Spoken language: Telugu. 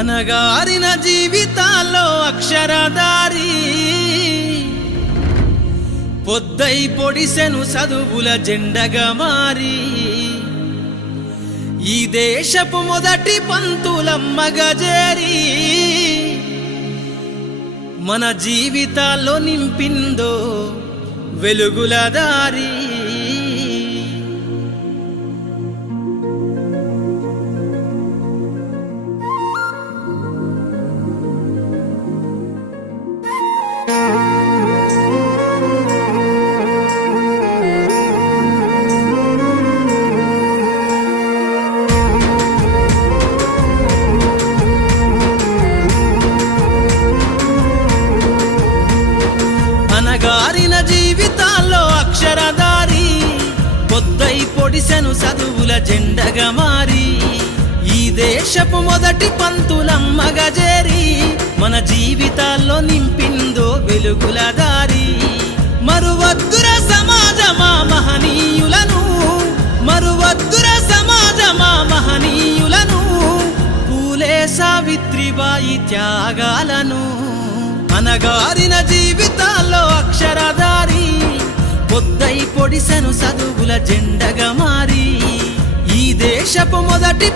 అనగారిన జీవితాల్లో అక్షరదారి పొద్దై పొడిసెను చదువుల జెండగా మారి ఈ దేశపు మొదటి పంతులమ్మగా చేరి మన జీవితాల్లో నింపిందో వెలుగుల దారి. అనగారిన జీవితాల్లో అక్షరదారి పొద్దై పొడిసెను చదువుల జెండగా మారి ఈ దేశపు మొదటి పంతులమ్మగా చేరి మన జీవితాల్లో నింపిందో వెలుగుల దారి. మరువద్దుర సమాజమా మహనీయులను, మరువద్దుర సమాజమా మహనీయులను, పూలే సావిత్రిబాయి త్యాగాలను. అనగారిన జీవితాల్లో అక్షరదారి పొద్దై పొడిసెను చదువుల జెండగా మారి ఈ దేశపు మొదటి